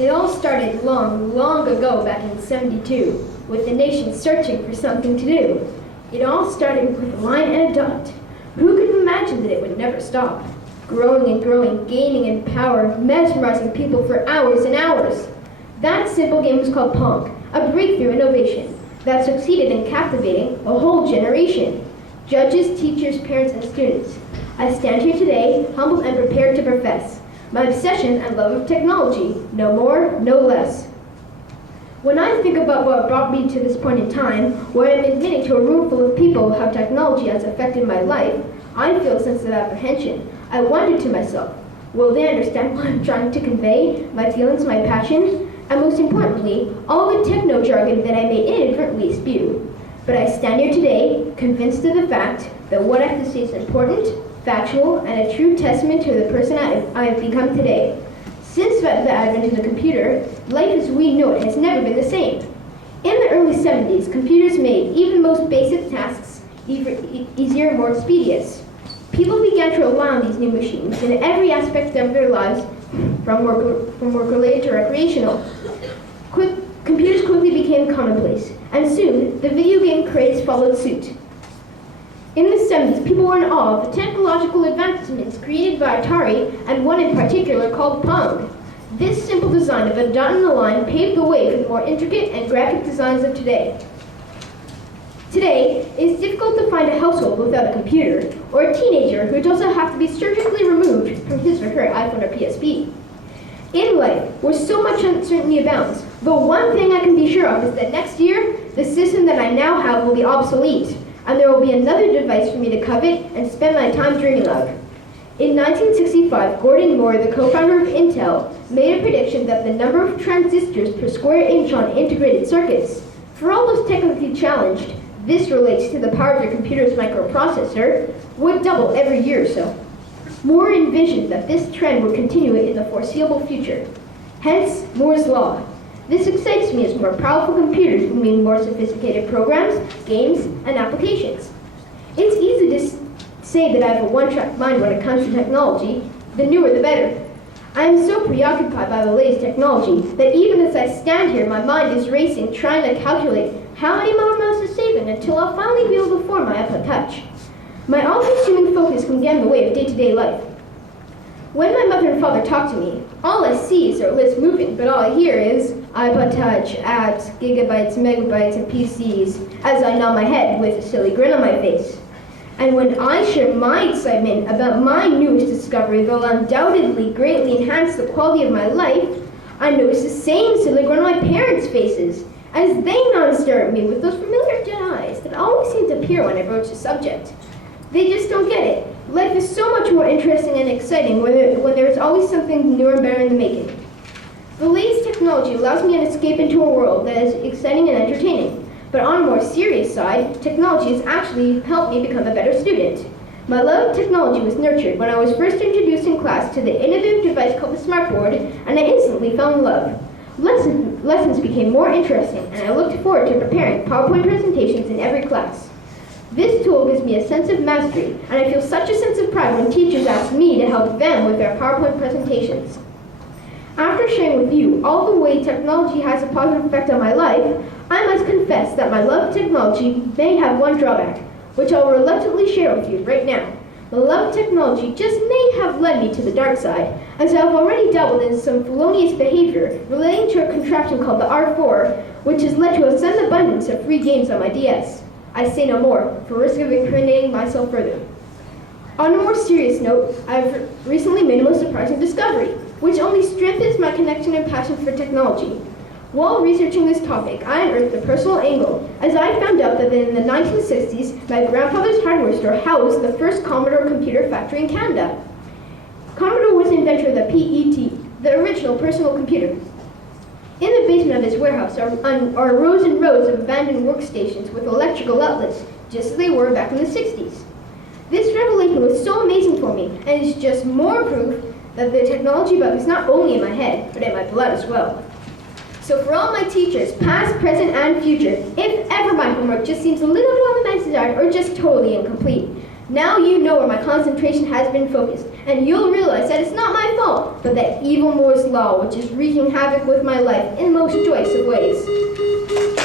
It all started long, long ago back in '72, with the nation searching for something to do. It all started with a line and a dot. Who could have imagined that it would never stop? Growing and growing, gaining in power, mesmerizing people for hours and hours. That simple game was called Pong, a breakthrough innovation that succeeded in captivating a whole generation. Judges, teachers, parents, and students. I stand here today, humbled and prepared to profess my obsession and love of technology, no more, no less. When I think about what brought me to this point in time, where I'm admitting to a room full of people how technology has affected my life, I feel a sense of apprehension. I wonder to myself, will they understand what I'm trying to convey, my feelings, my passion, and most importantly, all the techno jargon that I may inadvertently spew. But I stand here today, convinced of the fact that what I have to say is important, factual, and a true testament to the person I have become today. Since the advent of the computer, life as we know it has never been the same. In the early 70s, computers made even the most basic tasks easier and more expeditious. People began to rely on these new machines in every aspect of their lives, from work-related to recreational. Computers quickly became commonplace, and soon the video game craze followed suit. In the 70s, people were in awe of the technological advancements created by Atari, and one in particular called Pong. This simple design of a dot in the line paved the way for the more intricate and graphic designs of today. Today, it is difficult to find a household without a computer, or a teenager who doesn't have to be surgically removed from his or her iPhone or PSP. In life, where so much uncertainty abounds, the one thing I can be sure of is that next year, the system that I now have will be obsolete, and there will be another device for me to covet and spend my time dreaming of. In 1965, Gordon Moore, the co-founder of Intel, made a prediction that the number of transistors per square inch on integrated circuits, for all those technically challenged, this relates to the power of your computer's microprocessor, would double every year or so. Moore envisioned that this trend would continue in the foreseeable future. Hence, Moore's Law. This excites me as more powerful computers will mean more sophisticated programs, games, and applications. It's easy to say that I have a one-track mind when it comes to technology. The newer the better. I am so preoccupied by the latest technology that even as I stand here, my mind is racing, trying to calculate how many more miles to save in until I'll finally be able to afford my iPod Touch. My all-consuming focus can get in the way of day-to-day life. When my mother and father talk to me, all I see is their lips moving, but all I hear is iPod Touch, apps, gigabytes, megabytes, and PCs, as I nod my head with a silly grin on my face. And when I share my excitement about my newest discovery that will undoubtedly greatly enhance the quality of my life, I notice the same silly grin on my parents' faces, as they nod and stare at me with those familiar dead eyes that always seem to appear when I broach the subject. They just don't get it. Life is so much more interesting and exciting when there is always something newer and better in the making. The latest technology allows me an escape into a world that is exciting and entertaining. But on a more serious side, technology has actually helped me become a better student. My love of technology was nurtured when I was first introduced in class to the innovative device called the smartboard, and I instantly fell in love. Lessons became more interesting, and I looked forward to preparing PowerPoint presentations in every class. This tool gives me a sense of mastery, and I feel such a sense of pride when teachers ask me to help them with their PowerPoint presentations. After sharing with you all the way technology has a positive effect on my life, I must confess that my love of technology may have one drawback, which I'll reluctantly share with you right now. The love of technology just may have led me to the dark side, as I've already dabbled in some felonious behavior relating to a contraption called the R4, which has led to a sudden abundance of free games on my DS. I say no more, for risk of incriminating myself further. On a more serious note, I've recently made a most surprising discovery, which only strengthens my connection and passion for technology. While researching this topic, I unearthed a personal angle, as I found out that in the 1960s, my grandfather's hardware store housed the first Commodore computer factory in Canada. Commodore was the inventor of the PET, the original personal computer. In the basement of his warehouse are rows and rows of abandoned workstations with electrical outlets, just as they were back in the 60s. This revelation was so amazing for me, and it's just more proof that the technology bug is not only in my head, but in my blood as well. So for all my teachers, past, present, and future, if ever my homework just seems a little bit on the nice side or just totally incomplete, Now you know where my concentration has been focused, and you'll realize that it's not my fault, but that evil Moore's law which is wreaking havoc with my life in most choice of ways.